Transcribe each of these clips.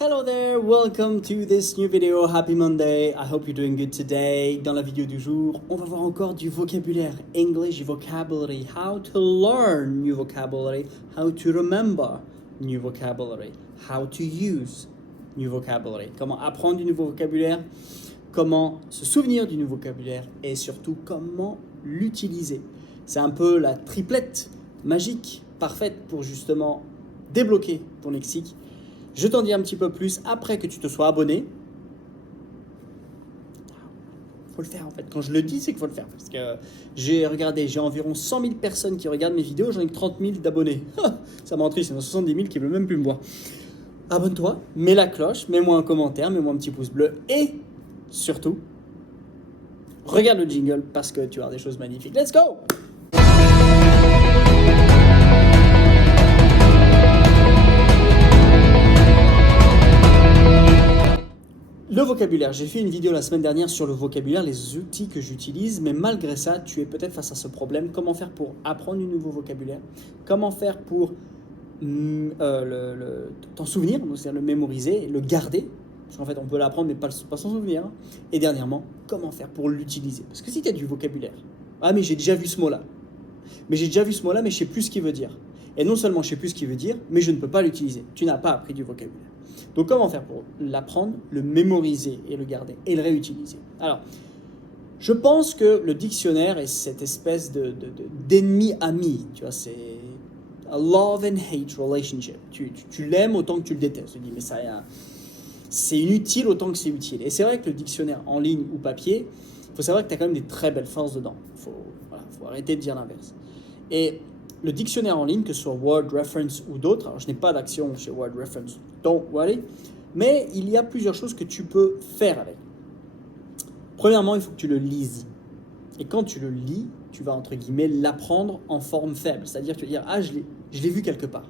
Hello there, welcome to this new video. Happy Monday. I hope you're doing good today. Dans la vidéo du jour, on va voir encore du vocabulaire, English vocabulary, how to learn new vocabulary, how to remember new vocabulary, how to use new vocabulary, comment apprendre du nouveau vocabulaire, comment se souvenir du nouveau vocabulaire et surtout comment l'utiliser. C'est un peu la triplette magique parfaite pour justement débloquer ton lexique. Je t'en dis un petit peu plus après que tu te sois abonné. Faut le faire en fait. Quand je le dis, c'est qu'il faut le faire. Parce que j'ai environ 100 000 personnes qui regardent mes vidéos, j'en ai 30 000 d'abonnés. Ça me rend triste, il y en a 70 000 qui ne veulent même plus me voir. Abonne-toi, mets la cloche, mets-moi un commentaire, mets-moi un petit pouce bleu et surtout, regarde le jingle parce que tu vas avoir des choses magnifiques. Let's go! Le vocabulaire, j'ai fait une vidéo la semaine dernière sur le vocabulaire, les outils que j'utilise, mais malgré ça, tu es peut-être face à ce problème. Comment faire pour apprendre du nouveau vocabulaire? Comment faire pour t'en souvenir, c'est-à-dire le mémoriser, le garder? Parce qu'en fait, on peut l'apprendre, mais pas s'en souvenir. Et dernièrement, comment faire pour l'utiliser? Parce que si tu as du vocabulaire, ah mais j'ai déjà vu ce mot-là. Mais je ne sais plus ce qu'il veut dire. Et non seulement je ne sais plus ce qu'il veut dire, mais je ne peux pas l'utiliser. Tu n'as pas appris du vocabulaire. Donc comment faire pour l'apprendre, le mémoriser et le garder et le réutiliser? Alors, je pense que le dictionnaire est cette espèce d'ennemi-ami. Tu vois, c'est a love and hate relationship. Tu l'aimes autant que tu le détestes. Je dis, mais c'est inutile autant que c'est utile. Et c'est vrai que le dictionnaire en ligne ou papier, il faut savoir que tu as quand même des très belles forces dedans. Il faut arrêter de dire l'inverse. Et le dictionnaire en ligne, que ce soit Word, Reference ou d'autres, alors je n'ai pas d'action chez Word, Reference, don't worry, mais il y a plusieurs choses que tu peux faire avec. Premièrement, il faut que tu le lises. Et quand tu le lis, tu vas, entre guillemets, l'apprendre en forme faible. C'est-à-dire que tu vas dire, ah, je l'ai vu quelque part.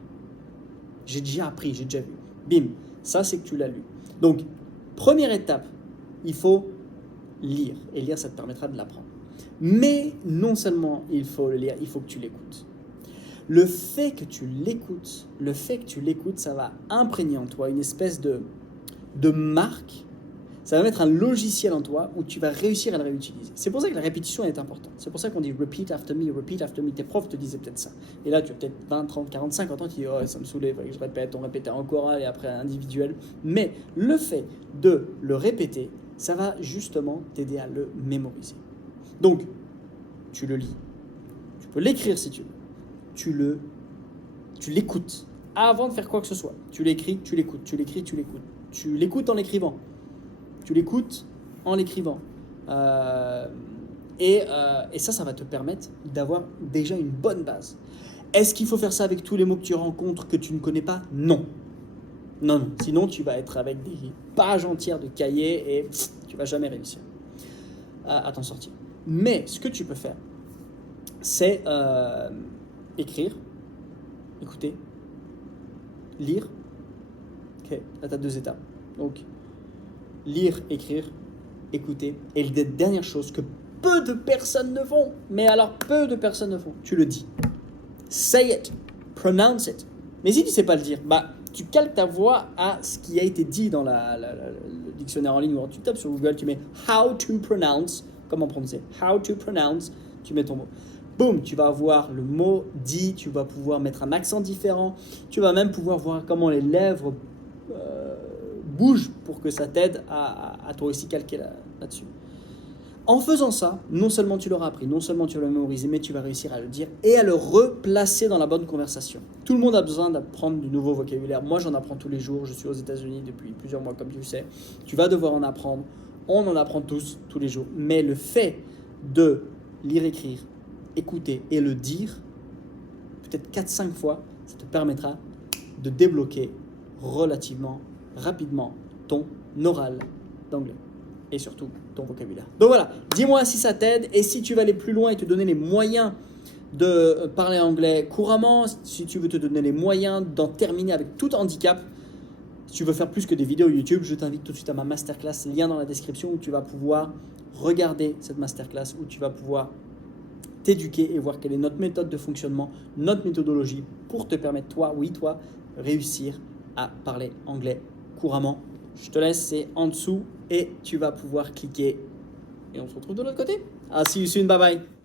J'ai déjà appris, j'ai déjà vu. Bim, ça c'est que tu l'as lu. Donc, première étape, il faut lire. Et lire, ça te permettra de l'apprendre. Mais non seulement il faut le lire, il faut que tu l'écoutes. Le fait que tu l'écoutes, ça va imprégner en toi une espèce de marque. Ça va mettre un logiciel en toi où tu vas réussir à le réutiliser. C'est pour ça que la répétition est importante. C'est pour ça qu'on dit repeat after me, repeat after me. Tes profs te disaient peut-être ça. Et là, tu as peut-être 20, 30, 40, 50 ans, tu dis oh, ça me saoulait, il je répète, on répétait en choral et après individuel. Mais le fait de le répéter, ça va justement t'aider à le mémoriser. Donc, tu le lis. Tu peux l'écrire si tu veux. Tu l'écoutes avant de faire quoi que ce soit. Tu l'écris, tu l'écoutes, tu l'écris, tu l'écoutes. Tu l'écoutes en l'écrivant. Tu l'écoutes en l'écrivant. Et ça va te permettre d'avoir déjà une bonne base. Est-ce qu'il faut faire ça avec tous les mots que tu rencontres que tu ne connais pas? Non. Non. Sinon, tu vas être avec des pages entières de cahiers et tu ne vas jamais réussir à t'en sortir. Mais ce que tu peux faire, c'est écrire, écouter, lire. Ok, là tu as 2 étapes. Donc, lire, écrire, écouter. Et la dernière chose que peu de personnes ne font, mais alors peu de personnes ne font, tu le dis. Say it, pronounce it. Mais si tu ne sais pas le dire, tu cales ta voix à ce qui a été dit dans le dictionnaire en ligne. Ou tu tapes sur Google, tu mets how to pronounce, comment prononcer, how to pronounce, tu mets ton mot. Boum, tu vas avoir le mot dit, tu vas pouvoir mettre un accent différent, tu vas même pouvoir voir comment les lèvres bougent pour que ça t'aide à toi aussi calquer là-dessus. En faisant ça, non seulement tu l'auras appris, non seulement tu vas le mémoriser, mais tu vas réussir à le dire et à le replacer dans la bonne conversation. Tout le monde a besoin d'apprendre du nouveau vocabulaire. Moi, j'en apprends tous les jours. Je suis aux États-Unis depuis plusieurs mois, comme tu le sais. Tu vas devoir en apprendre. On en apprend tous les jours. Mais le fait de lire, écrire, écouter et le dire, peut-être 4-5 fois, ça te permettra de débloquer relativement rapidement ton oral d'anglais et surtout ton vocabulaire. Donc voilà, dis-moi si ça t'aide et si tu veux aller plus loin et te donner les moyens de parler anglais couramment, si tu veux te donner les moyens d'en terminer avec tout handicap, si tu veux faire plus que des vidéos YouTube, je t'invite tout de suite à ma masterclass, lien dans la description où tu vas pouvoir regarder cette masterclass, où tu vas pouvoir t'éduquer et voir quelle est notre méthode de fonctionnement, notre méthodologie pour te permettre, toi, réussir à parler anglais couramment. Je te laisse, c'est en dessous et tu vas pouvoir cliquer. Et on se retrouve de l'autre côté. Ah, see you soon, bye bye.